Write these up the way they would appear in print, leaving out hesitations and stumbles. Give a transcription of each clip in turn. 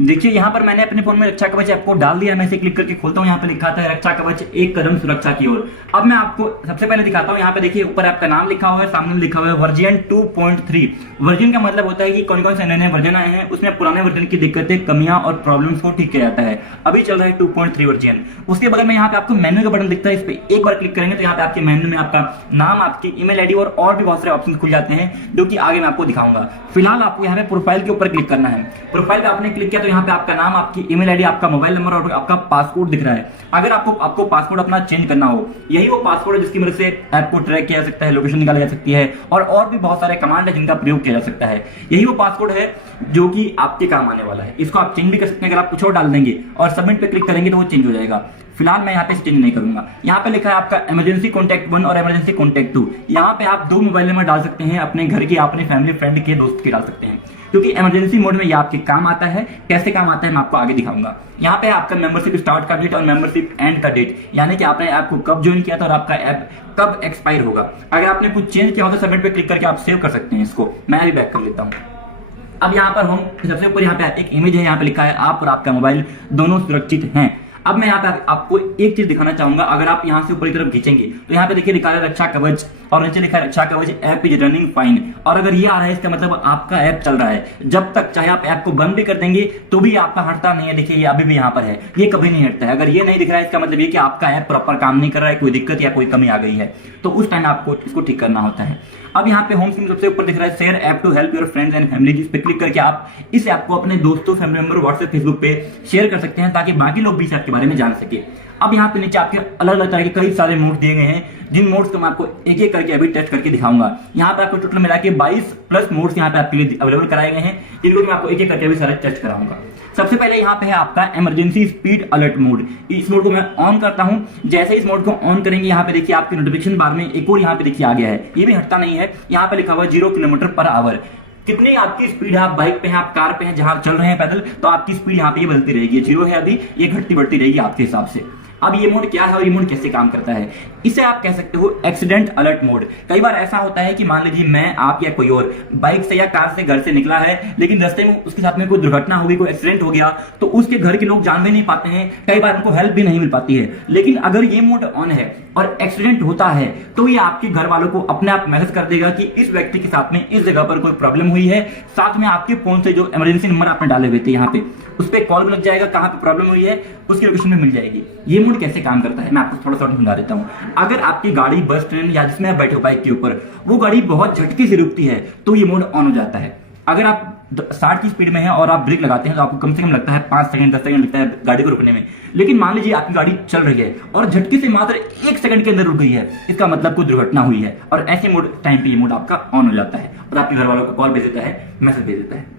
देखिए यहाँ पर मैंने अपने फोन में रक्षा कवच ऐप को डाल दिया। मैं इसे क्लिक करके खोलता हूँ। यहाँ पे लिखा था रक्षा कवच एक कदम सुरक्षा की ओर। अब मैं आपको सबसे पहले दिखाता हूँ। यहाँ पे देखिए ऊपर आपका नाम लिखा हुआ है, सामने लिखा हुआ है वर्जन 2.3। वर्जन का मतलब होता है कि कौन कौन से नए नए वर्जन आए हैं, उसमें पुराने वर्जन की दिक्कतें, कमियां और प्रॉब्लम्स को ठीक किया जाता है। अभी चल रहा है 2.3 वर्जन। उसके बगल में यहाँ पे आपको मेन्यू का बटन दिखता है, इस पे एक बार क्लिक करेंगे तो यहाँ पे आपके मेन्यू में आपका नाम, आपकी ईमेल आईडी और भी बहुत सारे ऑप्शन खुल जाते हैं, जो कि आगे मैं आपको दिखाऊंगा। फिलहाल आपको यहाँ पे प्रोफाइल के ऊपर क्लिक करना है। प्रोफाइल पे आपने क्लिक किया तो यहाँ पे आपका नाम, आपकी ईमेल आईडी, आपका मोबाइल नंबर और आपका पासपोर्ट दिख रहा है। अगर आपको पासपोर्ट अपना चेंज करना हो, यही वो पासपोर्ट है जिसकी मदद से ऐप को ट्रैक किया जा सकता है, लोकेशन निकाला जा सकती है और भी बहुत सारे कमांड है जिनका प्रयोग किया जा सकता है। यही वो पासपोर्ट है जो कि आपके काम आने वाला है। इसको आप चेंज भी कर सकते हैं। अगर आप कुछ और डाल देंगे और सबमिट पे क्लिक करेंगे तो वो चेंज हो जाएगा। फिलहाल मैं यहाँ पे चेंज नहीं करूंगा। यहाँ पे लिखा है आपका इमरजेंसी कॉन्टैक्ट 1 और इमरजेंसी कॉन्टैक्ट 2। यहाँ पे आप 2 मोबाइल नंबर डाल सकते हैं, अपने घर के, अपने फैमिली फ्रेंड के, दोस्त के डाल सकते हैं, क्योंकि इमरजेंसी मोड में ये आपके काम आता है। कैसे काम आता है मैं आपको आगे दिखाऊंगा। यहाँ पे आपका मेंबरशिप स्टार्ट का डेट और मेंबरशिप एंड का डेट, यानी कि आपने ऐप को कब ज्वाइन किया था और आपका ऐप कब एक्सपायर होगा। अगर आपने कुछ चेंज किया हो तो सबमिट पे क्लिक करके आप सेव कर सकते हैं इसको। मैं अभी बैक कर लेता हूँ। अब यहाँ पर हम सबसे ऊपर यहाँ पे एक इमेज है, यहाँ पे लिखा है आप और आपका मोबाइल दोनों सुरक्षित हैं। अब मैं यहाँ पे आपको एक चीज दिखाना चाहूंगा। अगर आप यहाँ से ऊपर की तरफ खींचेंगे तो यहाँ पे देखिए लिखा है रक्षा कवच और नीचे लिखा है रक्षा कवच ऐप इज रनिंग फाइन। और अगर ये आ रहा है इसका मतलब आपका ऐप चल रहा है। जब तक चाहे आप ऐप को बंद भी कर देंगे तो भी आपका हटता नहीं है। देखिए ये अभी भी यहाँ पर है, ये कभी नहीं हटता है। अगर ये नहीं दिख रहा है इसका मतलब ये कि आपका ऐप प्रॉपर काम नहीं कर रहा है, कोई दिक्कत या कोई कमी आ गई है, तो उस टाइम आपको इसको ठीक करना होता है। अब यहाँ पे होम स्क्रीन सबसे ऊपर दिख रहा है share app to help your friends and family. जिस पे क्लिक करके आप इस ऐप को अपने दोस्तों, फैमिली मेंबर, व्हाट्सएप, फेसबुक पे शेयर कर सकते हैं ताकि बाकी लोग भी इस ऐप के बारे में जान सके। अब यहाँ पे नीचे आपके अलग अलग तरह के कई सारे मोड दिए गए हैं, जिन मोड्स को मैं आपको एक एक करके अभी टेस्ट करके दिखाऊंगा। यहाँ पे आपको टोटल मिला के 22+ मोड्स यहाँ पे आपके लिए अवेलेबल कराए गए हैं, जिनको मैं आपको एक एक करके अभी सारे टेस्ट कराऊंगा। सबसे पहले यहाँ पे है आपका इमरजेंसी स्पीड अलर्ट मोड। इस मोड को मैं ऑन करता हूँ। जैसे इस मोड को ऑन करेंगे यहाँ पे देखिए आपके नोटिफिकेशन बार में एक और यहाँ पे देखिए आ गया है, ये भी हटता नहीं है। यहाँ पे लिखा हुआ 0 किलोमीटर/आवर। कितनी आपकी स्पीड है, आप बाइक पे हैं, आप कार पे हैं, जहां चल रहे हैं पैदल, तो आपकी स्पीड यहाँ पे ये बदलती रहेगी। 0 है अभी, ये घटती बढ़ती रहेगी आपके हिसाब से। अब ये मोड क्या है और ये मोड कैसे काम करता है, इसे आप कह सकते हो एक्सीडेंट अलर्ट मोड। कई बार ऐसा होता है कि मान लीजिए मैं, आप या कोई और बाइक से या कार से घर से निकला है, लेकिन रास्ते में उसके साथ में कोई दुर्घटना हो गई, कोई एक्सीडेंट हो गया, तो उसके घर के लोग जान भी नहीं पाते हैं, कई बार उनको हेल्प भी नहीं मिल पाती है। लेकिन अगर ये मोड ऑन है और एक्सीडेंट होता है तो ये आपके घर वालों को अपने आप मैसेज कर देगा कि इस व्यक्ति के साथ में इस जगह पर कोई प्रॉब्लम हुई है। साथ में आपके फोन से जो इमरजेंसी नंबर आपने डाले हुए थे यहाँ पे, उस पर कॉल भी लग जाएगा, कहाँ पे प्रॉब्लम हुई है उसकी लोकेशन में मिल जाएगी। ये मोड कैसे काम करता है मैं आपको थोड़ा सा समझा देता हूँ। अगर आपकी गाड़ी, बस, ट्रेन या जिसमें आप बैठे हो बाइक के ऊपर, वो गाड़ी बहुत झटके से रुकती है तो ये मोड ऑन हो जाता है। अगर आप 60 की स्पीड में है और आप ब्रेक लगाते हैं तो आपको कम से कम लगता है 5 सेकंड 10 सेकंड लगता है गाड़ी को रुकने में। लेकिन मान लीजिए आपकी गाड़ी चल रही है और झटके से मात्र 1 सेकंड के अंदर रुक गई है, इसका मतलब कोई दुर्घटना हुई है। और ऐसे मोड टाइम पे ये मोड आपका ऑन हो जाता है और आपके घर वालों को कॉल भेज देता है, मैसेज भेज देता है।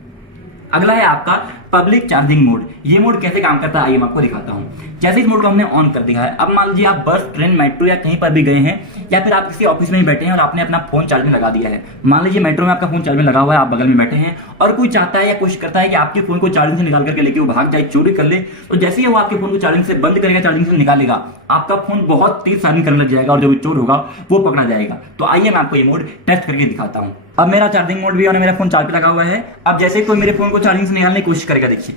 अगला है आपका पब्लिक चार्जिंग मोड। ये मोड कैसे काम करता है आइए मैं आपको दिखाता हूँ। जैसे इस मोड को हमने ऑन कर दिया है, अब मान लीजिए आप बस, ट्रेन, मेट्रो या कहीं पर भी गए हैं, या फिर आप किसी ऑफिस में ही बैठे हैं और आपने अपना फोन चार्ज में लगा दिया है। मान लीजिए मेट्रो में आपका फोन चार्ज में लगा हुआ है, आप बगल में बैठे हैं और कोई चाहता है या कोशिश करता है कि आपके फोन को चार्जिंग से निकाल करके लेके वो भाग जाए, चोरी कर ले, तो जैसे ही वो आपके फोन को चार्जिंग से बंद करेगा, चार्जिंग से निकालेगा, आपका फोन बहुत तेज चार्जिंग करने लग जाएगा और जो चोर होगा वो पकड़ा जाएगा। तो आइए मैं आपको ये मोड टेस्ट करके दिखाता हूँ। अब मेरा चार्जिंग मोड भी और मेरा फोन चार्ज पे लगा हुआ है। अब जैसे कोई मेरे फोन को चार्जिंग से निकालने की कोशिश करेगा, देखिए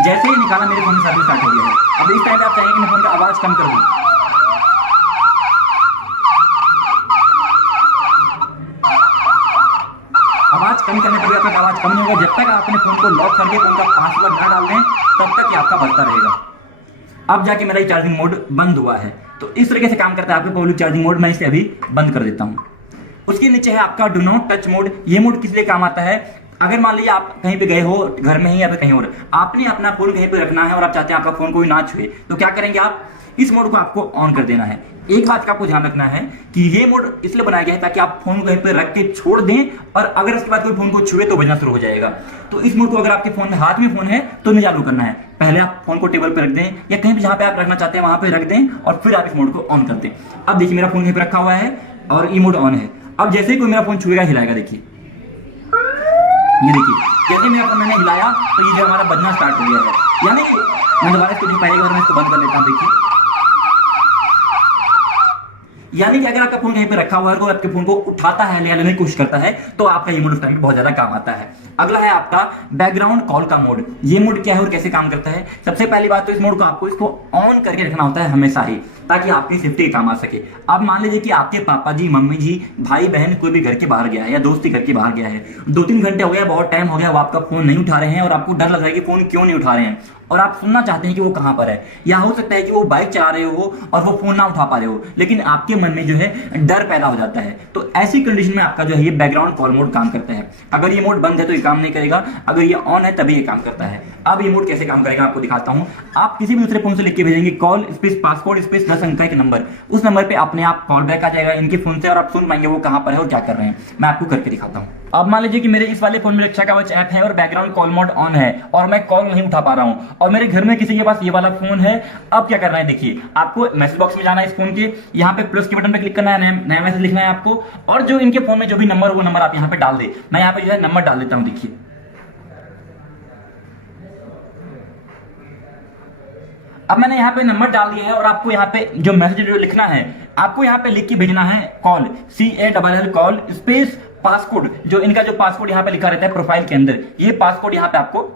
जैसे ही निकाला मेरे फोन में चार्जिंग स्टार्ट हो गया है। अब इस टाइम पे आप चाहेंगे कि मैं फोन का आवाज कम कर दूं, आवाज कम करने पर भी आपका आवाज कम नहीं होगा। जब तक आप अपने फोन को लॉक करके फोन का पासवर्ड ना डाल दें तब तक ये आपका बढ़ता रहेगा। अब जाके मेरा ये चार्जिंग मोड बंद हुआ है। तो इस तरीके से काम करता है आपका पब्लिक चार्जिंग मोड। मैं इसे अभी बंद कर देता हूँ। उसके नीचे है आपका डू नॉट टच मोड। ये मोड किस लिए काम आता है, अगर मान लीजिए आप कहीं पे गए हो, घर में ही या फिर कहीं और, आपने अपना फोन कहीं पे रखना है और आप चाहते हैं आपका फोन कोई ना छुए, तो क्या करेंगे आप, इस मोड को आपको ऑन कर देना है। एक बात का आपको ध्यान रखना है कि ये मोड इसलिए बनाया गया है ताकि आप फोन को कहीं पे रख के छोड़ दें और अगर उसके बाद कोई फोन को छुए तो बजना शुरू हो जाएगा। तो इस मोड को अगर आपके फोन में, हाथ में फोन है तो नहीं चालू करना है। पहले आप फोन को टेबल पे रख दें या कहीं पे जहां पे आप रखना चाहते हैं वहां पे रख दें और फिर आप इस मोड को ऑन कर दें। अब देखिए मेरा फोन कहीं पे रखा हुआ है और ये मोड ऑन है। अब जैसे ही कोई मेरा फोन छुएगा, हिलाएगा, देखिए ये देखिए जैसे मेरा फोन मैंने हिलाया तो ये जो हमारा बजना स्टार्ट हो गया है। यानी मैं दोबारा इसको नहीं पाएगा, मैं इसको बंद कर लेता हूँ। देखिए यानी कि अगर आपका फोन कहीं पे रखा हुआ है और कोई आपके फोन को उठाता है, लेने की कोशिश करता है, तो आपका ये मोड उस टाइम पे बहुत ज्यादा काम आता है। अगला है आपका बैकग्राउंड कॉल का मोड। ये मोड क्या है और कैसे काम करता है? सबसे पहली बात तो इस मोड को आपको इसको ऑन करके रखना होता है हमेशा ही, ताकि आपकी सेफ्टी के काम आ सके। अब मान लीजिए कि आपके पापा जी, मम्मी जी, भाई बहन कोई भी घर के बाहर गया है या दोस्त ही घर के बाहर गया है, 2-3 घंटे हो गया, बहुत टाइम हो गया, वो आपका फोन नहीं उठा रहे हैं और आपको डर लग रहा है कि फोन क्यों नहीं उठा रहे हैं, और आप सुनना चाहते हैं कि वो कहां पर है, या हो सकता है कि वो बाइक चला रहे हो और वो फोन ना उठा पा रहे हो, लेकिन आपके मन में जो है डर पैदा हो जाता है। तो ऐसी कंडीशन में आपका जो है ये बैकग्राउंड कॉल मोड काम करता है। अगर ये मोड बंद है तो ये काम नहीं करेगा, अगर ये ऑन है तभी ये काम करता है। अब ये मोड कैसे काम करेगा आपको दिखाता हूं। आप किसी भी दूसरे फोन से लिख के भेजेंगे कॉल स्पेस पासकोड स्पेस 10 अंक का एक नंबर, उस नंबर पे अपने आप कॉल बैक आ जाएगा इनके फोन से, और आप सुन पाएंगे वो कहां पर है और क्या कर रहे हैं। मैं आपको करके दिखाता हूं। अब मान लीजिए कि मेरे इस वाले फोन में रक्षा कवच ऐप है और बैकग्राउंड कॉल मोड ऑन है और मैं कॉल नहीं उठा पा रहा हूं, और मेरे घर में किसी के पास ये वाला फोन है। अब क्या करना है, देखिए आपको मैसेज बॉक्स में जाना है, इस फोन के यहाँ पे प्लस के बटन पे क्लिक करना है, नया मैसेज लिखना है आपको, और जो इनके फोन में जो भी नंबर, वो नंबर आप यहाँ पे डाल दे। मैं यहाँ पे जो है नंबर डाल देता हूँ, देखिए अब मैंने यहाँ पे नंबर डाल दिया है, और आपको यहाँ पे जो मैसेज जो लिखना है, आपको यहाँ पे लिख के भेजना है call CALL call space passcode, जो इनका जो पासकोड यहाँ पे लिखा रहता है प्रोफाइल के अंदर, ये पासकोड यहाँ पे आपको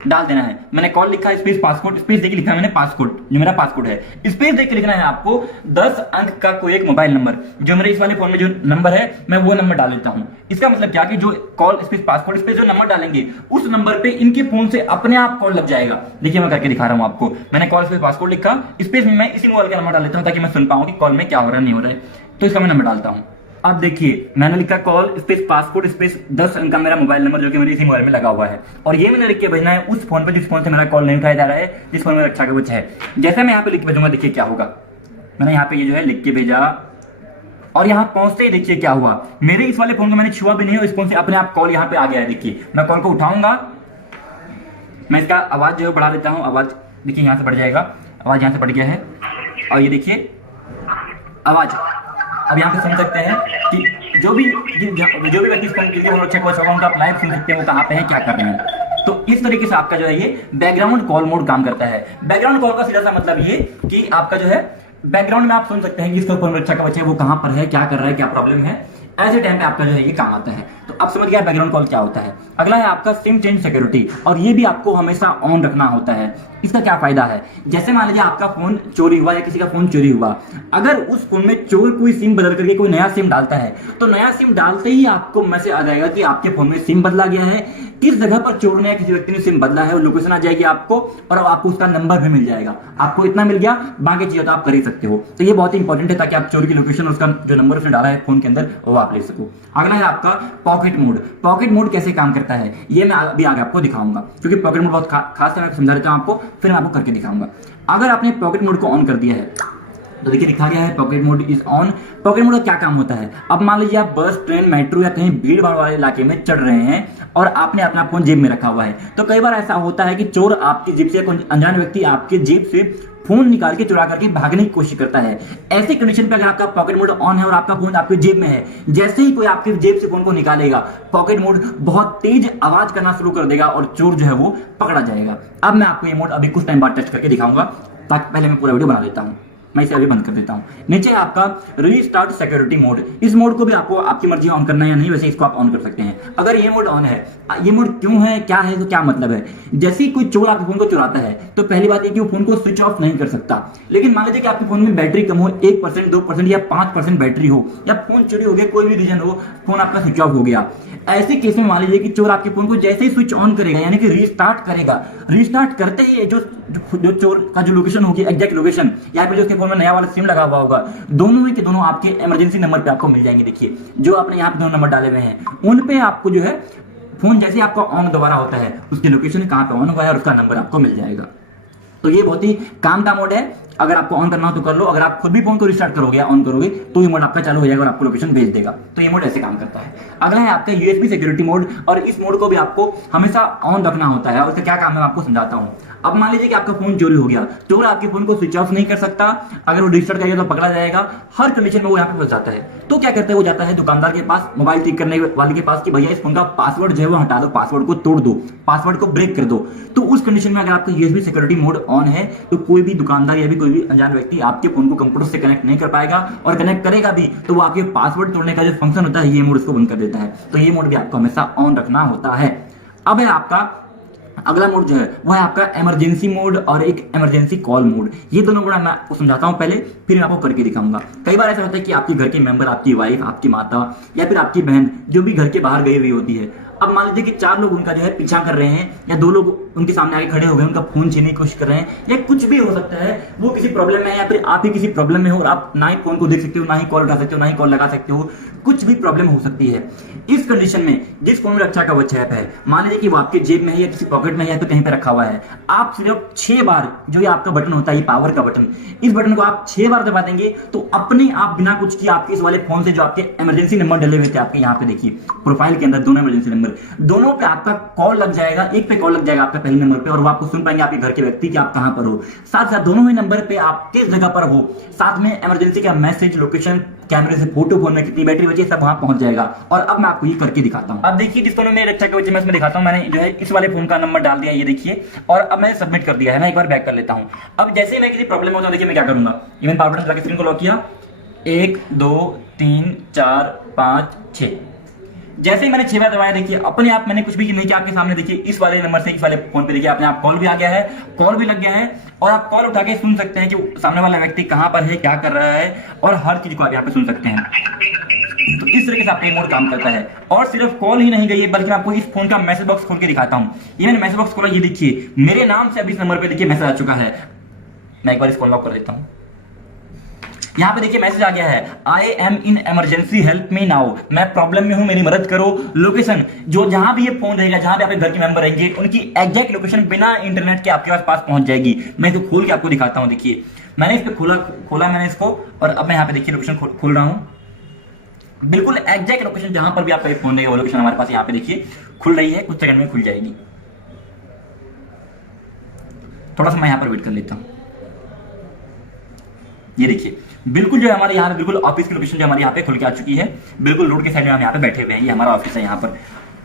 डाल देना है। मैंने कॉल लिखा है स्पेस पासकोड, स्पेस देके लिखा है मैंने पासकोड, जो मेरा पासकोड है, स्पेस देके लिखना है आपको 10 अंक का कोई एक मोबाइल नंबर। जो मेरे इस वाले फोन में जो नंबर है मैं वो नंबर डाल देता हूं। इसका मतलब क्या कि जो कॉल स्पेस पासकोड स्पेस जो नंबर डालेंगे, उस नंबर पे इनके फोन से अपने आप कॉल लग जाएगा। देखिए मैं करके दिखा रहा हूं आपको। मैंने कॉल स्पेस पासकोड लिखा, स्पेस में मैं इसी मोबाइल का नंबर डाल देता हूं, ताकि मैं सुन पाऊं कि कॉल में क्या हो रहा है नहीं हो रहा है। तो इसका मैं नंबर डालता हूं। अब देखिए मैंने लिखा कॉल स्पेस पासकोड स्पेस 10 अंक का मेरा मोबाइल नंबर, जो कि मेरे इसी मोबाइल में लगा हुआ है, और ये मैंने लिख के भेजना है उस फोन पे जिस फोन से मेरा कॉल नहीं उठाया जा रहा है, जिस फोन में रक्षा कवच है। जैसे मैं यहाँ पे लिख के भेजूंगा, देखिए क्या होगा। मैंने यहाँ पे ये जो है लिख के भेजा, और यहाँ पहुंचते ही देखिए क्या हुआ। मेरे इस वाले फोन को मैंने छुआ भी नहीं, इस फोन से अपने आप कॉल यहाँ पे आ गया है। देखिए मैं कॉल को उठाऊंगा, मैं इसका आवाज जो है बढ़ा देता हूँ। आवाज देखिए यहाँ से बढ़ जाएगा, आवाज यहाँ से बढ़ गया है, और ये देखिए आवाज अब यहाँ पे सुन सकते हैं कि जो भी व्यक्ति अकाउंट आप लाइव सुन सकते हैं वो कहाँ पे है, क्या कर रहे हैं। तो इस तरीके से आपका जो है ये बैकग्राउंड कॉल मोड काम करता है। बैकग्राउंड कॉल का सीधा सा मतलब ये कि आपका जो है बैकग्राउंड में आप सुन सकते हैं कि इसका फोन रक्षा कवच है, वो कहाँ पर है, क्या कर रहा है, क्या प्रॉब्लम है। ऐसे टाइम पे आपका जो है ये काम आता है। तो अब समझ गया बैकग्राउंड कॉल क्या होता है। अगला है आपका सिम चेंज सिक्योरिटी, और ये भी आपको हमेशा ऑन रखना होता है। इसका क्या फायदा है, जैसे मान लीजिए आपका फोन चोरी हुआ या किसी का फोन चोरी हुआ, अगर उस फोन में चोर कोई सिम बदल करके कोई नया सिम डालता है, तो नया सिम डालते ही आपको मैसेज आ जाएगा कि आपके फोन में सिम बदला गया है, किस जगह पर चोर ने किसी व्यक्ति ने सिम बदला है, वो लोकेशन आ जाएगी आपको, और आपको उसका नंबर भी मिल जाएगा। आपको इतना मिल गया, बाकी चीजें तो आप कर ही सकते हो। तो ये बहुत इंपॉर्टेंट है, ताकि आप चोर की लोकेशन, उसका जो नंबर उसने डाला है फोन के अंदर, वो आप ले सको। अगला है आपका पॉकेट मोड। पॉकेट मोड कैसे काम करता है ये मैं अभी आगे आपको दिखाऊंगा, क्योंकि पॉकेट मोड बहुत खास है, मैं समझा देता हूं आपको, फिर मैं आपको करके दिखाऊंगा। अगर आपने पॉकेट मोड को ऑन कर दिया है तो देखिए लिखा गया है pocket mode is on. Pocket mode का क्या काम होता है, अब मान लीजिए आप बस, ट्रेन, मेट्रो या कहीं भीड़ भाड़ वाले इलाके में चढ़ रहे हैं और आपने अपना फोन जेब में रखा हुआ है, तो कई बार ऐसा होता है कि चोर आपकी जेब से, अनजान व्यक्ति आपके जेब से फोन निकाल के चुरा करके भागने की कोशिश करता है। ऐसी कंडीशन पे अगर आपका पॉकेट मोड ऑन है और आपका फोन आपके जेब में है, जैसे ही कोई आपके जेब से फोन को निकालेगा, पॉकेट मोड बहुत तेज आवाज करना शुरू कर देगा और चोर जो है वो पकड़ा जाएगा। अब मैं आपको ये मोड अभी कुछ टाइम बाद टेस्ट करके दिखाऊंगा, ताकि पहले मैं पूरा वीडियो बना देता हूँ। मैं इसे अभी बंद कर देता हूँ। नीचे आपका रीस्टार्ट सिक्योरिटी मोड, इस मोड को भी आपको आपकी मर्जी ऑन करना है या नहीं, वैसे इसको आप ऑन कर सकते हैं। अगर ये मोड ऑन है, ये मोड क्यों है, क्या है, तो क्या मतलब है। जैसे ही कोई चोर आपके फोन को चुराता है, तो पहली बात ये कि वो फोन को स्विच ऑफ नहीं कर सकता। लेकिन मान लीजिए कि आपके फोन में बैटरी कम हो, 1%, 2% या 5% बैटरी हो, या फोन चोरी हो गया, कोई भी रीजन हो, फोन आपका स्विच ऑफ हो गया, ऐसे केस में मान लीजिए कि चोर आपके फोन को जैसे ही स्विच ऑन करेगा, यानी कि रीस्टार्ट करेगा, रीस्टार्ट करते ही जो चोर का जो लोकेशन होगी, एग्जैक्ट लोकेशन, या फिर जो उसके फोन में नया वाला सिम लगा हुआ होगा, दोनों ही के दोनों आपके इमरजेंसी नंबर पे आपको मिल जाएंगे। देखिए जो आपने यहाँ पे दोनों नंबर डाले हुए हैं, उन पे आपको जो है फोन जैसे आपका ऑन दोबारा होता है, उसकी लोकेशन कहाँ पे ऑन हुआ है और उसका नंबर आपको मिल जाएगा। तो ये बहुत ही काम का मोड है। अगर आपको ऑन करना हो तो कर लो, अगर आप खुद भी फोन को रिस्टार्ट करोगे या ऑन करोगे तो ये मोड आपका चालू हो जाएगा और आपको लोकेशन भेज देगा। तो ये मोड ऐसे काम करता है। अगला है आपका यूएसबी सिक्योरिटी मोड, और इस मोड को भी आपको हमेशा ऑन रखना होता है, और इसका क्या काम है मैं आपको समझाता हूँ। अब मान लीजिए कि आपका फोन चोरी हो गया, चोर आपके फोन को स्विच ऑफ नहीं कर सकता, अगर वो रिस्टार्ट करेगा तो पकड़ा जाएगा, हर कंडीशन में वो यहाँ पे फंस जाता है। तो क्या करता है, वो जाता है दुकानदार के पास, मोबाइल ठीक करने वाले के पास, कि भैया इस फोन का पासवर्ड जो है वो हटा दो, पासवर्ड को तोड़ दो, पासवर्ड को ब्रेक कर दो। तो उस कंडीशन में अगर आपका यूएसबी सिक्योरिटी मोड ऑन है, तो कोई भी दुकानदार या भी कोई भी अनजान व्यक्ति आपके फोन को कंप्यूटर से कनेक्ट नहीं कर पाएगा, और कनेक्ट करेगा भी तो वो आपके पासवर्ड तोड़ने का जो फंक्शन होता है ये मोड उसको बंद कर देता है। तो ये मोड भी आपको हमेशा ऑन रखना होता है। अब है आपका अगला मोड जो है वो है आपका इमरजेंसी मोड और एक इमरजेंसी कॉल मोड। ये दोनों मोड मैं आपको समझाता हूं पहले, फिर मैं आपको करके दिखाऊंगा। कई बार ऐसा होता है कि आपके घर के मेंबर, आपकी वाइफ, आपकी माता या फिर आपकी बहन जो भी घर के बाहर गई हुई होती है, अब मान लीजिए कि 4 लोग उनका जो है पीछा कर रहे हैं या 2 लोग उनके सामने आके खड़े हो गए, उनका फोन छीनने की कोशिश कर रहे हैं, या कुछ भी हो सकता है, वो किसी प्रॉब्लम में है या फिर आप ही किसी प्रॉब्लम में हो और आप ना ही फोन को देख सकते हो, ना ही कॉल उठा सकते हो, ना ही कॉल लगा सकते हो, कुछ भी प्रॉब्लम हो सकती है। इस कंडीशन में जिस फोन में रक्षा कवच ऐप है, मान लीजिए कि वो आपके जेब में है या किसी पॉकेट में है या तो कहीं पे रखा हुआ है, आप सिर्फ 6 बार जो ये आपका बटन होता है, ये पावर का बटन, इस बटन को आप 6 बार दबा देंगे तो अपने आप बिना कुछ किए आपके इस वाले फोन से जो आपके इमरजेंसी नंबर डले हुए थे, आपके यहाँ पे देखिए प्रोफाइल के अंदर दोनों इमरजेंसी नंबर, दोनों पे आपका कॉल लग जाएगा। एक पे कॉल लग जाएगा आपके पहले नंबर पे और वो आपको सुन पाएंगे आपके घर के व्यक्ति कि आप कहां पर हो, साथ साथ दोनों ही नंबर पे आप किस जगह पर हो, साथ में इमरजेंसी का मैसेज, लोकेशन, कैमरे से फोटो, फोन में कितनी बैटरी बची है, सब वहां पहुंच जाएगा। और अब मैं आपको ये करके दिखाता हूं। अब देखिए जिस फोन में रक्षा कवच मैं इसमें दिखाता हूं, मैंने जो है इस वाले फोन का नंबर डाल दिया, ये देखिए, और अब मैंने सबमिट कर दिया है। मैं एक बार बैक कर लेता हूं। अब जैसे ही मैं किसी प्रॉब्लम होता हूं, देखिए मैं क्या करूंगा, इवन पावर बटन लगा स्क्रीन को लॉक किया, 1 2 3 4 5 6, जैसे ही मैंने 6 बार दबाया, देखिए अपने आप मैंने कुछ भी नहीं किया, आपके सामने देखिए इस वाले नंबर से इस वाले फोन पे देखिए अपने आप कॉल भी आ गया है, कॉल भी लग गया है, और आप कॉल उठा के सुन सकते हैं कि सामने वाला व्यक्ति कहां पर है, क्या कर रहा है, और हर चीज को आप यहाँ पे सुन सकते हैं। तो इस तरीके से आपका ये मोड काम करता है। और सिर्फ कॉल ही नहीं गई है, बल्कि मैं आपको इस फोन का मैसेज बॉक्स खोल के दिखाता हूं। ये मैंने मैसेज बॉक्स खोला, ये देखिए मेरे नाम से अभी इस नंबर पे देखिए मैसेज आ चुका है। मैं एक बार इसको लॉक कर देता हूं। यहाँ पे देखिए मैसेज आ गया है, I am in emergency help me now, मैं प्रॉब्लम में हूं, मेरी मदद करो। लोकेशन, जो जहां भी ये फोन रहेगा, जहां भी आपके घर के मेंबर रहेंगे, उनकी एग्जैक्ट लोकेशन बिना इंटरनेट के आपके पास पहुंच जाएगी। मैं इसको खोल के आपको दिखाता हूं। देखिए मैंने इस पे खोला मैंने इसको, और अब मैं यहाँ पे देखिए लोकेशन खोल रहा हूं। बिल्कुल एग्जैक्ट लोकेशन जहां पर भी आपका फोन रहेगा वो लोकेशन हमारे पास यहाँ पे देखिए खुल रही है, कुछ सेकंड में खुल जाएगी। थोड़ा सा मैं यहाँ पर वेट कर लेता हूँ। ये देखिए बिल्कुल जो है हमारे यहाँ पे बिल्कुल ऑफिस की लोकेशन जो हमारे यहाँ पे खुल के आ चुकी है, बिल्कुल रोड के साइड में हम यहाँ पे बैठे हुए हैं, ये हमारा ऑफिस है यहाँ पर।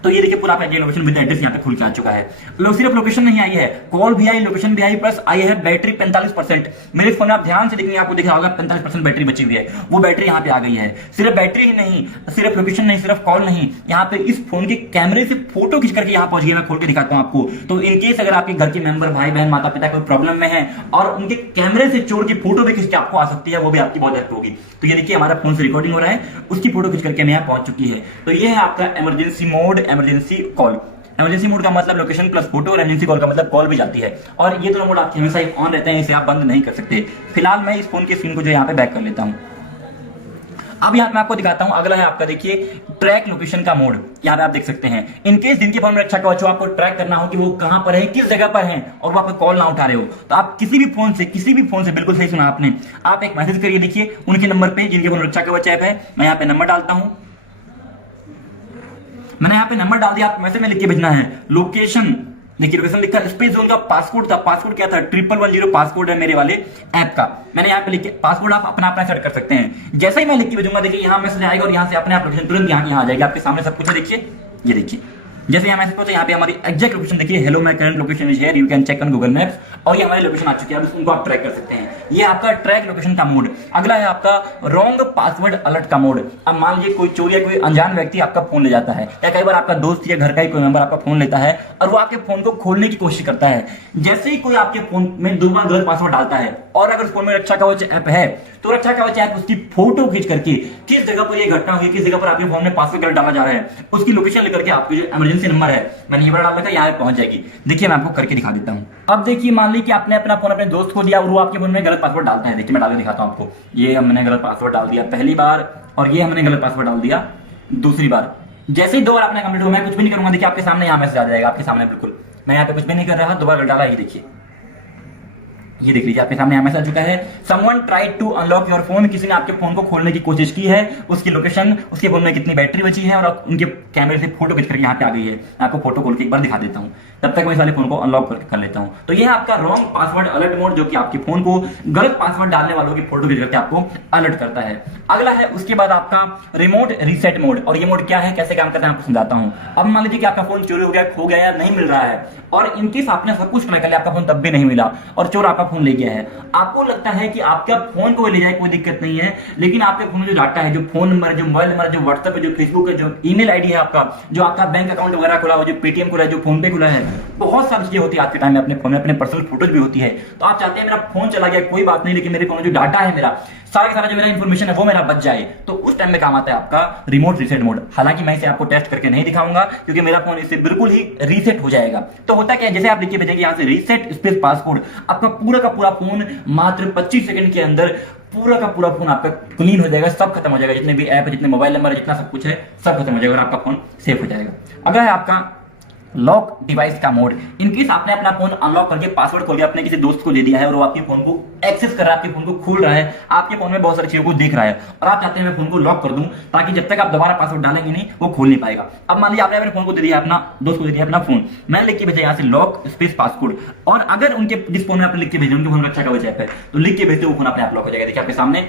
तो ये देखिए पूरा आपका लोकेशन विद एड्रेस यहाँ पे खुल के आ चुका है। लोग सिर्फ लोकेशन नहीं आई है, कॉल भी आई, लोकेशन भी आई, प्लस आई है बैटरी 45%। मेरे फोन में आप ध्यान से देखेंगे, आपको दिख रहा होगा 45% बैटरी बची हुई है, वो बैटरी यहाँ पे आ गई है। सिर्फ बैटरी ही नहीं, सिर्फ लोकेशन नहीं, सिर्फ कॉल नहीं, यहाँ पे इस फोन के कैमरे से फोटो खींच करके यहाँ पहुंच गई। मैं खोल के दिखाता हूँ आपको। तो इनकेस अगर आपके घर के मेंबर, भाई बहन, माता पिता कोई प्रॉब्लम में है और उनके कैमरे से चोर की फोटो भी खींच के आपको आ सकती है, वो भी आपकी बहुत हेल्प होगी। तो ये देखिए हमारा फोन से रिकॉर्डिंग हो रहा है, उसकी फोटो खींच करके यहाँ पहुंच चुकी है। तो ये है आपका emergency mode, emergency call. Emergency mode का मतलब लोकेशन प्लस फोटो, और इमरजेंसी कॉल का मतलब कॉल भी जाती है। और ये दोनों मोड आपके हमेशा ऑन रहते हैं, इसे आप बंद नहीं कर सकते। फिलहाल मैं इस फोन के स्क्रीन को जो यहाँ पे बैक कर लेता हूँ। अब यहाँ मैं आपको दिखाता हूं। अगला है आपका देखिए ट्रैक लोकेशन का मोड। यहाँ पे आप देख सकते हैं, इनकेस जिनके फोन में रक्षा कवच हो, आपको ट्रैक करना हो कि वो कहां पर है, किस जगह पर है, और वो आपको कॉल ना उठा रहे हो, तो आप किसी भी फोन से बिल्कुल सही सुना आपने, आप एक मैसेज करिए। देखिए उनके नंबर पे जिनके फोन में रक्षा कवच ऐप है, मैं यहाँ पे नंबर डालता हूं। मैंने यहाँ पे नंबर डाल दिया, आप मैसेज में लिख के भेजना है लोकेशन। देखिए लोकेशन लिखा, स्पेस जोन का पासकोड था, पासकोड क्या था, 1110 पासकोड है मेरे वाले ऐप का। मैंने यहाँ पे लिख के, पासकोड आप अपना सेट कर सकते हैं। जैसे ही मैं लिख के भेजूंगा, देखिए यहाँ मैसेज आएगा और यहाँ से अपने आप लोकेशन तुरंत यहाँ आ जाएगी, आपके सामने सब कुछ है। देखिए ये देखिए जैसे यहाँ मैसेज पहुंचा, यहाँ पे हमारी एग्जैक्ट लोकेशन देखिए, hello my current location is here, you can check on Google Maps, और ये हमारी लोकेशन आ चुकी है। अब इसको आप ट्रैक कर सकते हैं। ये आपका ट्रैक लोकेशन का मोड। अगला है आपका रॉन्ग पासवर्ड अलर्ट का मोड। अब मान लीजिए कोई चोर या कोई अनजान व्यक्ति आपका फोन ले जाता है, या कई बार आपका दोस्त या घर का ही कोई मेंबर आपका फोन लेता है और वो आपके फोन को खोलने की कोशिश करता है। जैसे ही कोई आपके फोन में 2 बार गलत पासवर्ड डालता है, और अगर फोन में रक्षा कवच ऐप है, तो रक्षा कवच ऐप उसकी फोटो खींच करके किस जगह पर यह घटना हुई, किस जगह पर आपके फोन में पासवर्ड गलत डाला जा रहा है, उसकी लोकेशन लेकर के आपके जो इमरजेंसी नंबर है, मैंने ये बड़ा डाल रखा है, यहाँ पे पहुंच जाएगी। देखिए मैं आपको करके दिखा देता हूँ। अब देखिए मान ली कि आपने अपना फोन अपने दोस्त को दिया और वो आपके फोन में गलत पासवर्ड डालता है। देखिए मैं डाल के दिखाता हूँ आपको। ये हमने गलत पासवर्ड डाल दिया पहली बार, और ये हमने गलत पासवर्ड डाल दिया दूसरी बार। जैसे ही 2 बार आपने कंप्लीट हुआ, मैं कुछ भी नहीं करूंगा, देखिए आपके सामने यहाँ मैसेज आ जाएगा, आपके सामने बिल्कुल। मैं यहाँ पे कुछ भी नहीं कर रहा, 2 बार गलत डाला, ये देखिए, ये देख लीजिए आपके सामने मैसेज आ चुका है, someone tried to unlock your phone. किसी ने आपके फोन को खोलने की कोशिश की है, उसकी लोकेशन, उसके फोन में कितनी बैटरी बची है, और उनके कैमरे से फोटो खींच करके यहाँ पे आ गई है। आपको फोटो खोल के एक बार दिखा देता हूँ, तब तक मैं इस वाले फोन को अनलॉक कर लेता हूँ। तो यह है आपका रॉन्ग पासवर्ड अलर्ट मोड, जो कि आपके फोन को गलत पासवर्ड डालने वालों की फोटो खींच करके आपको अलर्ट करता है। अगला है उसके बाद आपका रिमोट रीसेट मोड। और ये मोड क्या है, कैसे काम करता है, आपको समझाता हूँ। अब मान लीजिए कि आपका फोन चोरी हो गया, खो गया या नहीं मिल रहा है, और इनकेस आपने सब कुछ ट्राई कर लिया, आपका फोन तब भी नहीं मिला और चोर आपका फोन ले गया है, आपको लगता है कि आपका फोन को ले जाए कोई दिक्कत नहीं है, लेकिन आपके फोन में जो डाटा है, जो फोन नंबर, जो मोबाइल नंबर, जो व्हाट्सएप है, जो फेसबुक है, जो ईमेल आईडी है आपका, जो आपका बैंक अकाउंट वगैरह खुला हो, जो पेटीएम खुला है, जो फोन पे खुला है, बहुत सारी चीजें होती है आज के टाइम में अपने फोन में, अपने पर्सनल फोटोज भी होती है। तो आप चाहते हैं मेरा फोन चला गया कोई बात नहीं, लेकिन मेरे फोन में जो डाटा है, मेरा सारा जो मेरा इंफॉर्मेशन है वो मेरा बच जाए, तो उस टाइम में काम आता है आपका रिमोट रीसेट मोड। हालांकि मैं इसे आपको टेस्ट करके नहीं दिखाऊंगा क्योंकि मेरा फोन इससे बिल्कुल ही रीसेट हो जाएगा। तो होता क्या है, जैसे आप लिख के भेजेंगे यहाँ से रीसेट स्पेस पासवर्ड, आपका पूरा का पूरा फोन मात्र 25 सेकंड के अंदर पूरा का पूरा फोन आपका क्लीन हो जाएगा, सब खत्म हो जाएगा, जितने भी ऐप है, जितने मोबाइल नंबर है, जितना सब कुछ है, सब खत्म हो जाएगा और आपका फोन सेफ हो जाएगा। अगर है आपका लॉक डिवाइस का मोड, इनकेस आपने अपना फोन अनलॉक करके पासवर्ड खोल के अपने किसी दोस्त को दे दिया है और वो आपके फोन को एक्सेस कर रहा है, आपके फोन को खोल रहा है, आपके फोन में बहुत सारी चीजों को देख रहा है और आप चाहते हैं मैं फोन को लॉक कर दूं ताकि जब तक आप दोबारा पासवर्ड डालेंगे नहीं वो खोल नहीं पाएगा। अब मान लीजिए आपने अपने फोन को दे दिया, अपना दोस्त को दे दिया अपना फोन, मैंने लिख के भेजा यहाँ से लॉक स्पेस पासवर्ड, और अगर उनके जिस फोन में आपने लिख के भेजा उनके फोन में रक्षा कवच ऐप है तो लिख के भेजते वो फोन अपने आप लॉक हो जाएगा। देखिए आपके सामने,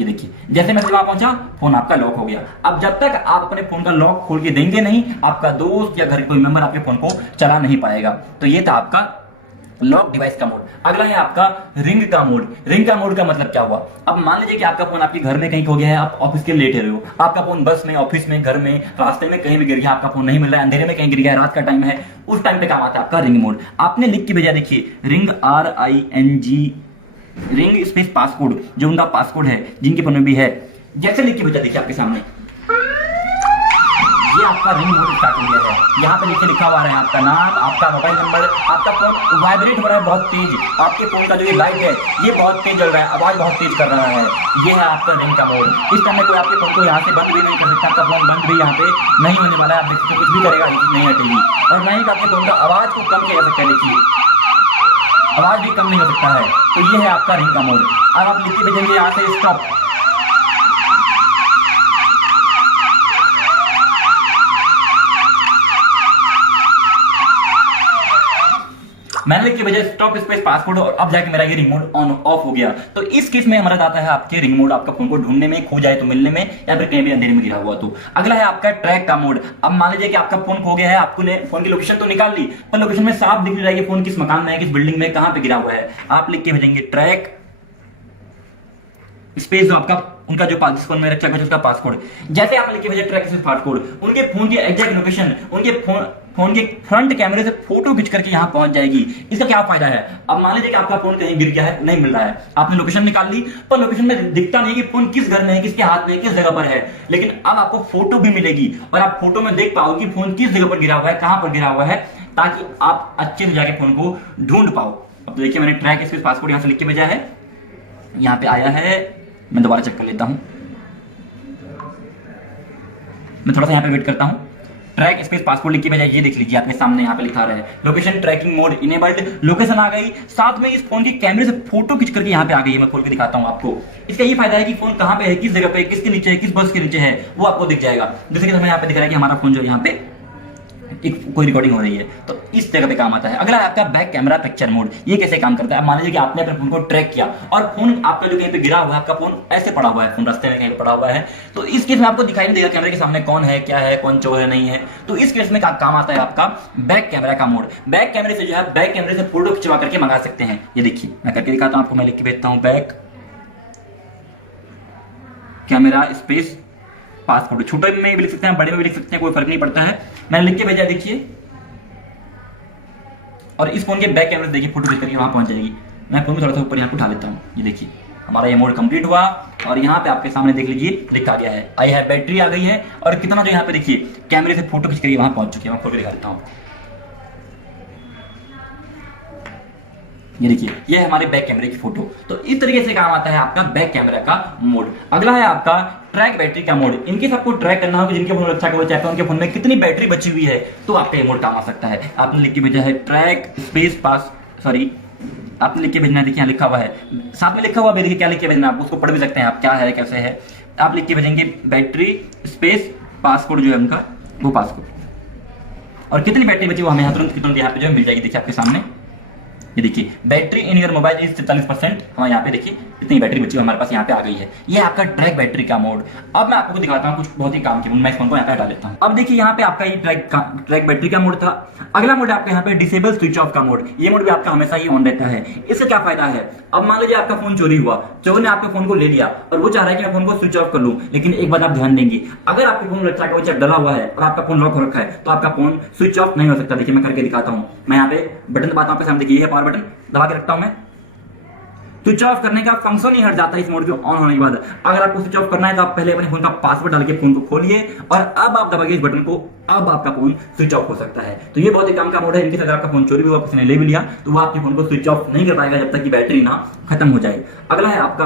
ये देखिए जैसे मैसेज वहां पहुंचा फोन आपका लॉक हो गया। अब जब तक आप अपने फोन का लॉक खोल के देंगे नहीं, आपका दोस्त या घर कोई मेंबर आपके फोन को चला नहीं पाएगा। तो ये था आपका लॉक डिवाइस का मोड। अगला है आपका रिंग का मोड। रिंग का मोड का मतलब क्या हुआ, अब मान लीजिए कि आपका फोन आपके घर में कहीं खो गया है, आप ऑफिस के लेटे रहे हो, आपका फोन बस में, ऑफिस में, घर में, रास्ते में कहीं भी गिर गया, आपका फोन नहीं मिल रहा है, अंधेरे में कहीं गिर गया, रात का टाइम है, उस टाइम पे काम आता है आपका रिंग मोड। आपने लिख के भेजा, देखिए ring RING ring space passcode, जो उनका पासकोड है जिनके फोन में भी है, जैसे लिख के भेजा देखिए आपके सामने, ये आपका रिंग मोड स्टार्ट हो गया है। यहाँ पे नीचे लिखा हुआ है आपका नाम, आपका मोबाइल नंबर, आपका फोन वाइब्रेट हो रहा है बहुत तेज, आपके फोन का जो ये लाइट है ये बहुत तेज जल रहा है, आवाज बहुत तेज कर रहा है, ये है आपका रिंग का मोड। इस टाइम में कोई आपके फोन को यहाँ से बंद भी नहीं कर सकता, आपका फोन बंद भी यहाँ पे नहीं होने वाला है, आप देख सकते कुछ भी करेगा नहीं हटेगी, और नहीं तो आपके फोन का आवाज को कम किया जा सकता है, देखिए आवाज भी कम नहीं हो सकता है। तो ये है आपका रिंग का मोड। अब आप लिख के भेजेंगे यहाँ से स्टॉप, मैंने लिख के भेजा स्टॉप स्पेस पासवर्ड, और अब जाके मेरा ये रिंग मोड ऑन ऑफ हो गया। तो इस केस में हमारा आता है आपके रिंग मोड, आपका फोन को ढूंढने में, खो जाए तो मिलने में, या फिर कहीं भी अंधेरे में गिरा हुआ तो। अगला है आपका ट्रैक का मोड। अब मान लीजिए कि आपका फोन खो गया है, आपने फोन की लोकेशन तो निकाल ली पर लोकेशन में साफ दिख रहा है कि फोन किस मकान में है, किस बिल्डिंग में, कहां पे गिरा हुआ है। आप लिख के भेजेंगे ट्रैक स्पेस जो आपका उनका जो जिस फोन में रखा है उसका पासवर्ड, जैसे आप लिख के भेजे ट्रैक स्पेस पासवर्ड, उनके फोन की एग्जैक्ट लोकेशन उनके फोन के फ्रंट कैमरे से फोटो खींच करके यहां पहुंच जाएगी। इसका क्या फायदा है, अब मान लीजिए कि आपका फोन कहीं गिर गया है, नहीं मिल रहा है, आपने लोकेशन निकाल ली पर लोकेशन में दिखता नहीं कि फोन किस घर में है, किसके हाथ में है, किस जगह पर है, लेकिन अब आपको फोटो भी मिलेगी और आप फोटो में देख पाओ कि फोन किस जगह पर गिरा हुआ है, कहां पर गिरा हुआ है, ताकि आप अच्छे से जाके फोन को ढूंढ पाओ। अब तो देखिए मैंने ट्रैक स्पेस पासवर्ड यहां से लिख के भेजा है, यहां पे आया है, मैं दोबारा चेक कर लेता हूं, मैं थोड़ा सा यहां पे वेट करता हूं। ट्रैक स्पेस पासवर्ड लिख के भेजा, ये देख लीजिए आपके सामने यहाँ पे लिखा रहा है location tracking mode enabled, location आ गई, साथ में इस फोन की कैमरे से फोटो खींच करके यहाँ पे आ गई है। मैं खोल के दिखाता हूँ आपको। इसका ये फायदा है कि फोन कहाँ पे है, किस जगह पे, किसके नीचे है, किस बस के नीचे है, वो आपको दिख जाएगा। जैसे कि हमें यहाँ पे दिख रहा है कि हमारा फोन जो यहाँ पे एक कोई रिकॉर्डिंग हो रही है, तो इस जगह पे काम आता है। अगला है आपका बैक कैमरा पिक्चर मोड। ये कैसे काम करता है, मान लीजिए कि आपने अपने फोन को ट्रैक किया और फोन आपका जो कहीं पे गिरा हुआ है, आपका फोन ऐसे पड़ा हुआ है, फोन रास्ते में कहीं पड़ा हुआ है, तो इस केस में आपको दिखाई नहीं देगा कैमरे के सामने कौन है, क्या है, कौन चोर है, नहीं है। तो इस केस में काम आता है आपका बैक कैमरा का मोड। बैक कैमरे से जो है बैक कैमरे से फोटो खिंचवा करके मंगा सकते हैं। ये देखिए मैं करके दिखाता हूं आपको, मैं लिख के भेजता हूं बैक कैमरा स्पेस पासवर्ड। छोटे में भी लिख सकते हैं, बड़े में भी लिख सकते हैं, कोई फर्क नहीं पड़ता है। मैंने लिख के भेजा, देखिए, और इस फोन के बैक कैमरे देखिए फोटो खींच करके वहां पहुंच जाएगी। मैं फोन को थोड़ा सा ऊपर यहाँ उठा लेता हूँ, ये देखिए हमारा ये मोड कंप्लीट हुआ और यहाँ पे आपके सामने देख लीजिए लिखा गया है आई है, बैटरी आ गई है और कितना जो यहाँ पे देखिए कैमरे से फोटो खींच करके वहां पहुंच चुकी है। मैं फोटो दिखा देता हूँ, ये देखिए ये है हमारे बैक कैमरे की फोटो। तो इस तरीके से काम आता है आपका बैक कैमरा का मोड। अगला है आपका ट्रैक बैटरी का मोड। इनकेस आपको ट्रैक करना हो कि जिनके फोन रक्षा कवच है, उनके फोन में कितनी बैटरी बची हुई है, तो आपका ये मोड काम आ सकता है। आपने लिख के भेजा है ट्रैक स्पेस पास, सॉरी आपने लिख के भेजना है, देखिए लिखा हुआ है, साथ में लिखा हुआ है, देखिए क्या लिख के भेजना, आप उसको पढ़ भी सकते हैं आप, क्या है कैसे है। आप लिख के भेजेंगे बैटरी स्पेस पासकोड जो है उनका, वो पासकोड, और कितनी बैटरी बची वो हमें यहाँ तुरंत यहाँ पे जो मिल जाएगी, देखिए आपके सामने ये देखिए battery in your mobile is 43%। हाँ यहाँ पे देखिए इतनी बैटरी बची हमारे पास यहाँ पे आ गई है। ये आपका ट्रैक बैटरी का मोड। अब मैं आपको दिखाता हूँ कुछ बहुत ही काम की, मैं इस फोन को यहाँ पे हटा लेता हूँ। अब देखिए यहाँ पे आपका ये ट्रैक बैटरी का मोड था। अगला मोड आपका यहाँ पे डिसेबल स्विच ऑफ का मोड। ये मोड भी आपका हमेशा ही ऑन रहता है। इससे क्या फायदा है, अब मान लीजिए आपका फोन चोरी हुआ, चोर ने आपके फोन को ले लिया और वो चाह रहा है कि मैं फोन को स्विच ऑफ कर लूं, लेकिन एक बात आप ध्यान देंगे, अगर आपके फोन रक्षा कवच डला हुआ है और आपका फोन लॉक हो रखा है तो आपका फोन स्विच ऑफ नहीं हो सकता। देखिए मैं करके दिखाता हूं। मैं यहाँ पे बटन दबाता हूं, सामने देखिए पावर बटन दबा के रखता हूं मैं। स्विच ऑफ करने का फंक्शन ही हट जाता है इस मोड के ऑन होने के बाद। अगर आपको स्विच ऑफ करना है तो आप पहले अपने फोन का पासवर्ड डाल के फोन को खोलिए और अब आप दबाइए इस बटन को, अब आपका फोन स्विच ऑफ हो सकता है। तो ये बहुत ही काम का मोड है। इनके अगर आपका फोन चोरी भी हुआ, किसी ने ले भी लिया, तो वो आपके फोन को स्विच ऑफ नहीं कर पाएगा जब तक कि बैटरी ना खत्म हो जाए। अगला है आपका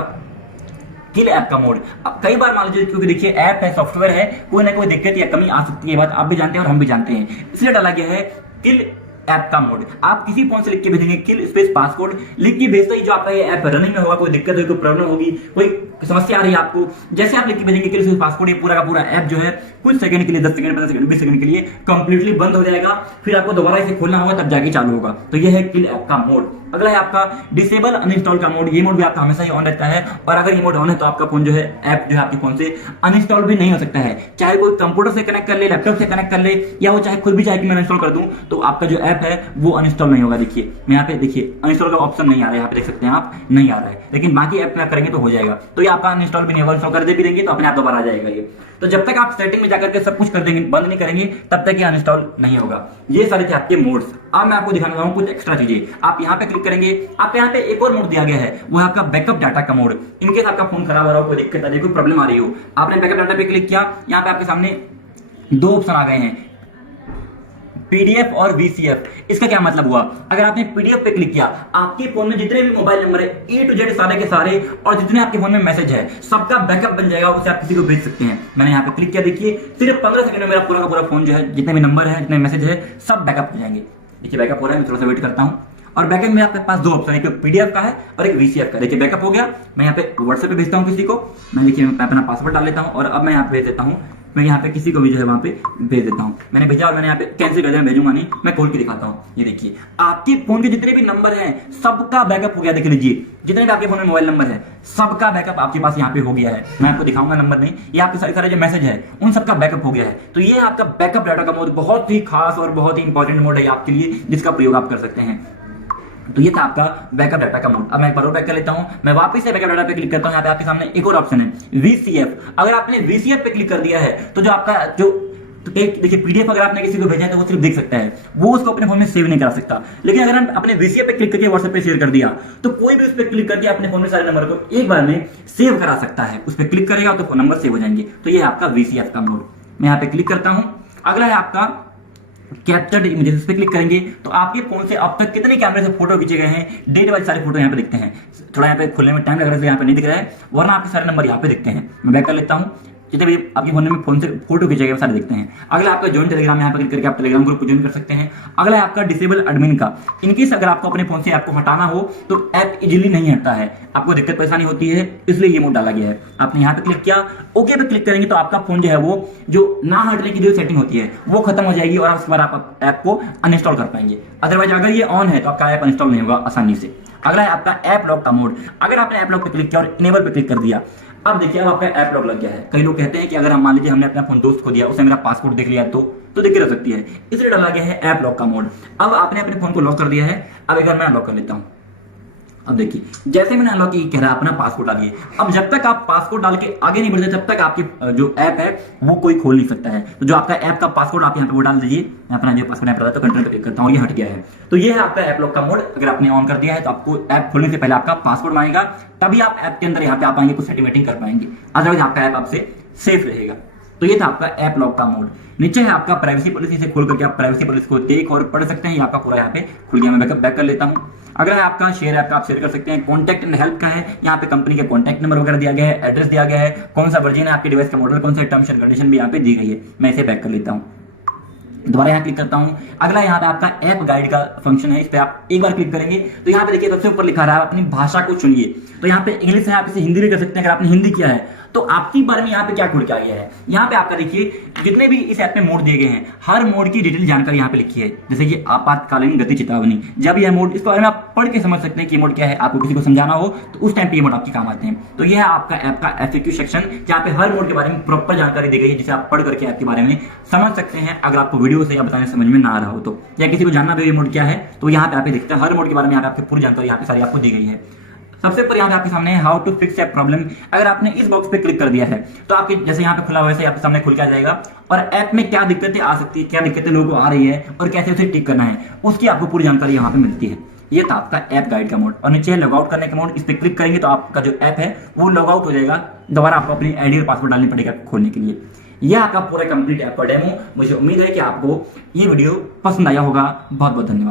किल ऐप का मोड। अब कई बार मान लीजिए, क्योंकि देखिए ऐप है, सॉफ्टवेयर है, कोई ना कोई दिक्कत या कमी आ सकती है, बात आप भी जानते हैं और हम भी जानते हैं, इसलिए डाला गया है किल ऐप का मोड। आप किसी फोन से लिख के भेजेंगे किल स्पेस पासकोड, लिख के भेजते ही जो आपका ये ऐप रनिंग में होगा, कोई दिक्कत होगी, कोई प्रॉब्लम होगी, कोई समस्या आ रही है आपको, जैसे आप लिख के भेजेंगे किल स्पेस पासकोड, ये पूरा का पूरा ऐप जो है कुछ सेकंड के लिए, 10 सेकंड, 15 सेकंड, 20 सेकंड के लिए कंप्लीटली बंद हो जाएगा। फिर आपको दोबारा इसे खोलना होगा, तब जाके चालू होगा। तो ये है किल ऐप का मोड। अगला है आपका डिसेबल अनइंस्टॉल का मोड। ये मोड भी आपका हमेशा ही ऑन रहता है और अगर ये मोड ऑन है तो आपका फोन जो है, ऐप जो है आपके फोन से अनइंस्टॉल भी नहीं हो सकता है। चाहे कोई कंप्यूटर से कनेक्ट कर ले, लैपटॉप से कनेक्ट कर ले, या वो चाहे खुद भी चाहे कि मैं अनइंस्टॉल कर दूं, तो आपका जो ऐप है वो अनइंस्टॉल नहीं होगा। देखिए मैं यहाँ पे देखिए अनइंस्टॉल का ऑप्शन नहीं आ रहा है, यहाँ पे देख सकते हैं आप, नहीं आ रहा है, लेकिन बाकी ऐप में करेंगे तो हो जाएगा। तो ये आपका अनइंस्टॉल भी नहीं होगा, इंस्टॉल कर दे भी देंगे तो अपने आप दोबारा आ जाएगा ये। तो जब तक आप सेटिंग में जाकर के सब कुछ कर देंगे, बंद नहीं करेंगे, तब तक ये अनइंस्टॉल नहीं होगा। ये सारे थे आपके मोड्स। अब मैं आपको दिखाने वाला हूं कुछ एक्स्ट्रा चीजें। आप यहाँ पे क्लिक करेंगे, आप यहाँ पे एक और मोड दिया गया है, वो है आपका बैकअप डाटा का मोड। इनकेस आपका फोन खराब हो रहा हो, कोई दिक्कत आ रही है, कोई प्रॉब्लम आ रही हो, आपने बैकअप डाटा पे क्लिक किया, यहाँ पे आपके सामने दो ऑप्शन आ गए हैं, पीडीएफ और वीसीएफ। इसका क्या मतलब हुआ, अगर आपने पीडीएफ पे क्लिक किया, आपके फोन में जितने भी मोबाइल नंबर है ए टू जेड सारे के सारे, और जितने आपके फोन में मैसेज है, सबका बैकअप बन जाएगा, उसे आप किसी को भेज सकते हैं। मैंने यहाँ पे क्लिक किया, देखिए सिर्फ 15 सेकंड में मेरा पूरा का पूरा फोन जो है, जितने भी नंबर है, जितने मैसेज है, सब बैकअप हो जाएंगे। देखिए बैकअप हो रहा है, मैं थोड़ा सा वेट करता हूँ। और बैकएंड में आपके पास दो ऑप्शन है, एक पीडीएफ का है और एक वीसीएफ का। देखिए बैकअप हो गया, मैं यहाँ पे व्हाट्सएप पे भेजता हूँ किसी को, मैं देखिए मैं अपना पासवर्ड डाल लेता हूँ और अब मैं यहाँ पे भेज देता हूँ, मैं यहाँ पे किसी को भी जो है वहाँ पे भेज देता हूँ। मैंने भेजा और मैंने यहाँ पे कैंसिल कर दिया, भेजूंगा नहीं, मैं खोल के दिखाता हूँ। ये देखिए आपके फोन के जितने भी नंबर हैं सबका बैकअप हो गया। देख लीजिए जितने भी आपके फोन में मोबाइल नंबर है सबका बैकअप आपके पास यहाँ पे हो गया है। मैं आपको दिखाऊंगा नंबर नहीं, ये आपके सारे सारे जो मैसेज है उन सबका बैकअप हो गया है। तो ये आपका बैकअप डाटा का मोड बहुत ही खास और बहुत ही इंपॉर्टेंट मोड है आपके लिए, जिसका प्रयोग आप कर सकते हैं। तो ये था आपका बैकअप डाटा का मोड। अब मैं एक बार और बैक कर लेता हूं, मैं वापस से बैकअप डाटा पे क्लिक करता हूं। यहाँ पे आपके सामने एक और ऑप्शन है वीसीएफ। अगर आपने वीसीएफ पे क्लिक कर दिया है तो जो आपका जो देखिए पीडीएफ अगर आपने किसी को भेजा है तो वो सिर्फ देख सकता है, वो उसको अपने फोन में सेव नहीं करा सकता। लेकिन अगर हम अपने वीसीएफ पे क्लिक करके व्हाट्सएप पे शेयर कर दिया तो कोई भी उस पर क्लिक करके अपने फोन में सारे नंबर को एक बार में सेव करा सकता है। उस पर क्लिक करेगा तो नंबर सेव हो जाएंगे। तो ये है आपका वीसीएफ का मोड। मैं यहाँ पे क्लिक करता हूं। अगला है आपका कैप्चर्ड इमेजेस। इस पे क्लिक करेंगे तो आपके फोन से अब तक कितने कैमरे से फोटो खींचे गए हैं, डेट वाइज सारे फोटो यहाँ पे दिखते हैं। थोड़ा यहाँ पे खुलने में टाइम लग रहा है, यहाँ पे नहीं दिख रहा है, वरना आपके सारे नंबर यहाँ पे दिखते हैं। मैं बैक कर लेता हूँ। जितने भी आपके फोन से फोटो खींचे गए सारे दिखते हैं। अगला आपका ज्वाइन टेलीग्राम, यहाँ पे क्लिक करके आप टेलीग्राम ग्रुप को ज्वाइन कर सकते हैं। अगला है आपका डिसेबल एडमिन का। इनकेस अगर आपको अपने फोन से ऐप को हटाना हो तो ऐप इजीली नहीं हटता है, आपको दिक्कत परेशानी होती है, इसलिए ये मोड डाला गया है। आपने यहाँ पे क्लिक किया, ओके पे क्लिक करेंगे तो आपका फोन जो है वो जो ना हटने की जो सेटिंग होती है वो खत्म हो जाएगी और उसके बाद आप ऐप को अनइंस्टॉल कर पाएंगे। अदरवाइज अगर ये ऑन है तो आपका ऐप अनइंस्टॉल नहीं होगा आसानी से। अगला है आपका ऐप लॉक का मोड। अगर आपने ऐप लॉक पे क्लिक किया और इनेबल पे क्लिक कर दिया, अब देखिए अब आपका ऐप लॉक लग गया है। कई लोग कहते हैं कि अगर हम मान लीजिए हमने अपना फोन दोस्त को दिया, उसने मेरा पासवर्ड देख लिया तो दिक्कत हो सकती है, इसलिए डाला गया है ऐप लॉक का मोड। अब आपने अपने फोन को लॉक कर दिया है, अब एक बार मैं लॉक कर लेता हूं। अब देखिए जैसे मैंने अनलॉक कह रहा है अपना पासवर्ड डालिए। अब जब तक आप पासवर्ड डाल के आगे नहीं बढ़ते तब तक आपकी जो ऐप है वो कोई खोल नहीं सकता है। तो जो आपका ऐप का पासवर्ड आप यहाँ पे वो डाल दीजिए। मैं अपना जो पासवर्ड ऐप डाला तो कंट्रोल पे क्लिक करता हूँ, ये हट गया है। तो ये है आपका ऐप लॉक का मोड। अगर आपने ऑन कर दिया है तो आपको ऐप खोलने से पहले आपका पासवर्ड मांगेगा, तभी आप ऐप के अंदर यहाँ पे आ पाएंगे, कुछ सेटिंग कर पाएंगे, अदरवाइज आपका ऐप आपसे सेफ रहेगा। तो ये था आपका ऐप लॉक का मोड। नीचे है आपका प्राइवेसी पॉलिसी, से खोल करके आप प्राइवेसी पॉलिसी को देख और पढ़ सकते हैं। ये आपका पूरा यहाँ पे खुल गया। मैं बैक कर लेता हूँ। अगला है आपका शेयर ऐप का, आप शेयर कर सकते हैं। कॉन्टैक्ट एंड हेल्प का है, यहाँ पे कंपनी के कॉन्टैक्ट नंबर वगैरह दिया गया है, एड्रेस दिया गया है, कौन सा वर्जन है आपके डिवाइस का मॉडल, कौन से टर्म्स एंड कंडीशन भी यहाँ पे दी गई है। मैं इसे बैक कर लेता हूँ, दोबारा यहाँ क्लिक करता हूँ। अगला यहाँ पे आपका ऐप गाइड का फंक्शन है, इस पे आप एक बार क्लिक करेंगे तो यहाँ पे देखिए सबसे ऊपर लिखा रहा है अपनी भाषा को चुनिए। तो यहाँ पे इंग्लिश है, आप इसे हिंदी भी कर सकते हैं। अगर आपने हिंदी किया है तो आपके बारे में यहाँ पे क्या खुल के आ गया है, यहाँ पे आपका देखिए जितने भी इस ऐप में मोड दिए गए हैं हर मोड की डिटेल जानकारी यहाँ पे लिखी है। जैसे कि आपातकालीन गति चेतावनी, जब यह मोड, इसके बारे में आप पढ़ के समझ सकते हैं कि मोड क्या है, आपको किसी को समझाना हो तो उस टाइम पे ये मोड आपके काम आते हैं। तो यह है आपका ऐप का FAQ सेक्शन, जहाँ पे हर मोड के बारे में प्रॉपर जानकारी दी गई है, जिसे आप पढ़ करके ऐप के बारे में समझ सकते हैं। अगर आपको वीडियो से या बताने समझ में ना आ रहा हो तो, या किसी को जानना भी ये मोड क्या है, तो यहाँ पे आप देखते हैं हर मोड के बारे में यहाँ पे आपकी पूरी जानकारी यहाँ पे सारी आपको दी गई है। सबसे ऊपर यहाँ पे आपके सामने है how to fix a problem. अगर आपने इस बॉक्स पे क्लिक कर दिया है तो आपके जैसे यहाँ पे खुला हुआ है, वैसे आपके सामने खुल के आ जाएगा और ऐप में क्या दिक्कतें आ सकती है, क्या दिक्कतें लोगों को आ रही है और कैसे उसे ठीक करना है, उसकी आपको पूरी जानकारी यहाँ पे मिलती है। ये था आपका ऐप गाइड का मोड। और नीचे है लॉग आउट करने का मोड, इस पे क्लिक करेंगे तो आपका जो ऐप है वो लॉग आउट हो जाएगा, दोबारा आपको अपनी आईडी और पासवर्ड डालनी पड़ेगा खोलने के लिए। यह आपका पूरा कंप्लीट ऐप का डेमो। मुझे उम्मीद है कि आपको ये वीडियो पसंद आया होगा। बहुत बहुत धन्यवाद।